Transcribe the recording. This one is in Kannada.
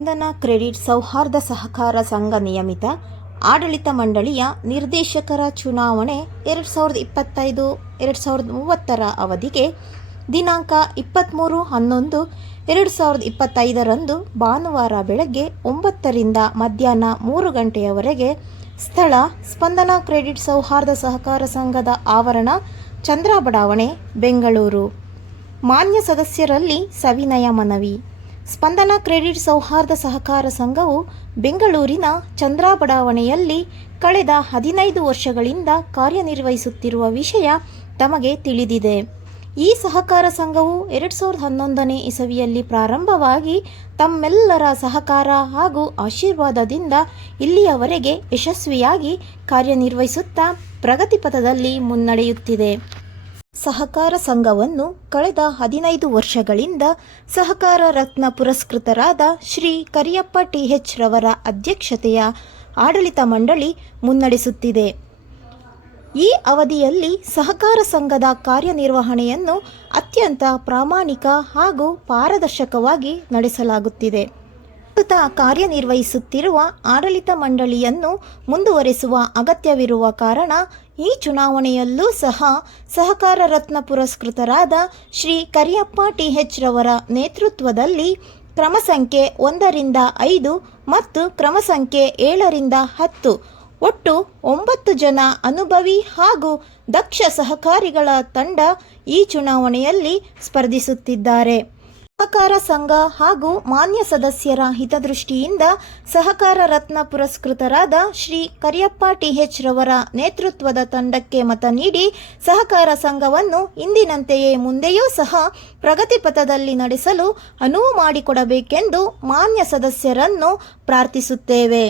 ಸ್ಪಂದನ ಕ್ರೆಡಿಟ್ ಸೌಹಾರ್ದ ಸಹಕಾರ ಸಂಘ ನಿಯಮಿತ ಆಡಳಿತ ಮಂಡಳಿಯ ನಿರ್ದೇಶಕರ ಚುನಾವಣೆ 2025-2030 ಅವಧಿಗೆ ದಿನಾಂಕ 23/11/2025 ಭಾನುವಾರ ಬೆಳಗ್ಗೆ 9 ರಿಂದ ಮಧ್ಯಾಹ್ನ 3 ಗಂಟೆಯವರೆಗೆ ಸ್ಥಳ ಸ್ಪಂದನ ಕ್ರೆಡಿಟ್ ಸೌಹಾರ್ದ ಸಹಕಾರ ಸಂಘದ ಆವರಣ, ಚಂದ್ರ ಬಡಾವಣೆ, ಬೆಂಗಳೂರು. ಮಾನ್ಯ ಸದಸ್ಯರಲ್ಲಿ ಸವಿನಯ ಮನವಿ. ಸ್ಪಂದನ ಕ್ರೆಡಿಟ್ ಸೌಹಾರ್ದ ಸಹಕಾರ ಸಂಘವು ಬೆಂಗಳೂರಿನ ಚಂದ್ರ ಬಡಾವಣೆಯಲ್ಲಿ ಕಳೆದ 15 ವರ್ಷಗಳಿಂದ ಕಾರ್ಯನಿರ್ವಹಿಸುತ್ತಿರುವ ವಿಷಯ ತಮಗೆ ತಿಳಿದಿದೆ. ಈ ಸಹಕಾರ ಸಂಘವು 2011ನೇ ಇಸವಿಯಲ್ಲಿ ಪ್ರಾರಂಭವಾಗಿ ತಮ್ಮೆಲ್ಲರ ಸಹಕಾರ ಹಾಗೂ ಆಶೀರ್ವಾದದಿಂದ ಇಲ್ಲಿಯವರೆಗೆ ಯಶಸ್ವಿಯಾಗಿ ಕಾರ್ಯನಿರ್ವಹಿಸುತ್ತಾ ಪ್ರಗತಿಪಥದಲ್ಲಿ ಮುನ್ನಡೆಯುತ್ತಿದೆ. ಸಹಕಾರ ಸಂಘವನ್ನು ಕಳೆದ 15 ವರ್ಷಗಳಿಂದ ಸಹಕಾರ ರತ್ನ ಪುರಸ್ಕೃತರಾದ ಶ್ರೀ ಕರಿಯಪ್ಪ ಟಿ.ಎಚ್. ರವರ ಅಧ್ಯಕ್ಷತೆಯ ಆಡಳಿತ ಮಂಡಳಿ ಮುನ್ನಡೆಸುತ್ತಿದೆ. ಈ ಅವಧಿಯಲ್ಲಿ ಸಹಕಾರ ಸಂಘದ ಕಾರ್ಯನಿರ್ವಹಣೆಯನ್ನು ಅತ್ಯಂತ ಪ್ರಾಮಾಣಿಕ ಹಾಗೂ ಪಾರದರ್ಶಕವಾಗಿ ನಡೆಸಲಾಗುತ್ತಿದೆ. ಪ್ರಸ್ತುತ ಕಾರ್ಯನಿರ್ವಹಿಸುತ್ತಿರುವ ಆಡಳಿತ ಮಂಡಳಿಯನ್ನು ಮುಂದುವರೆಸುವ ಅಗತ್ಯವಿರುವ ಕಾರಣ ಈ ಚುನಾವಣೆಯಲ್ಲೂ ಸಹ ಸಹಕಾರ ರತ್ನ ಪುರಸ್ಕೃತರಾದ ಶ್ರೀ ಕರಿಯಪ್ಪ ಟಿ.ಎಚ್. ರವರ ನೇತೃತ್ವದಲ್ಲಿ ಕ್ರಮ ಸಂಖ್ಯೆ 1 ರಿಂದ 5 ಮತ್ತು ಕ್ರಮ ಸಂಖ್ಯೆ 7 ರಿಂದ 10 ಒಟ್ಟು 9 ಜನ ಅನುಭವಿ ಹಾಗೂ ದಕ್ಷ ಸಹಕಾರಿಗಳ ತಂಡ ಈ ಚುನಾವಣೆಯಲ್ಲಿ ಸ್ಪರ್ಧಿಸುತ್ತಿದ್ದಾರೆ. ಸಹಕಾರ ಸಂಘ ಹಾಗೂ ಮಾನ್ಯ ಸದಸ್ಯರ ಹಿತದೃಷ್ಟಿಯಿಂದ ಸಹಕಾರ ರತ್ನ ಪುರಸ್ಕೃತರಾದ ಶ್ರೀ ಕರಿಯಪ್ಪ ಟಿ.ಎಚ್. ರವರ ನೇತೃತ್ವದ ತಂಡಕ್ಕೆ ಮತ ನೀಡಿ ಸಹಕಾರ ಸಂಘವನ್ನು ಇಂದಿನಂತೆಯೇ ಮುಂದೆಯೂ ಸಹ ಪ್ರಗತಿಪಥದಲ್ಲಿ ನಡೆಸಲು ಅನುವು ಮಾಡಿಕೊಡಬೇಕೆಂದು ಮಾನ್ಯ ಸದಸ್ಯರನ್ನು ಪ್ರಾರ್ಥಿಸುತ್ತೇವೆ.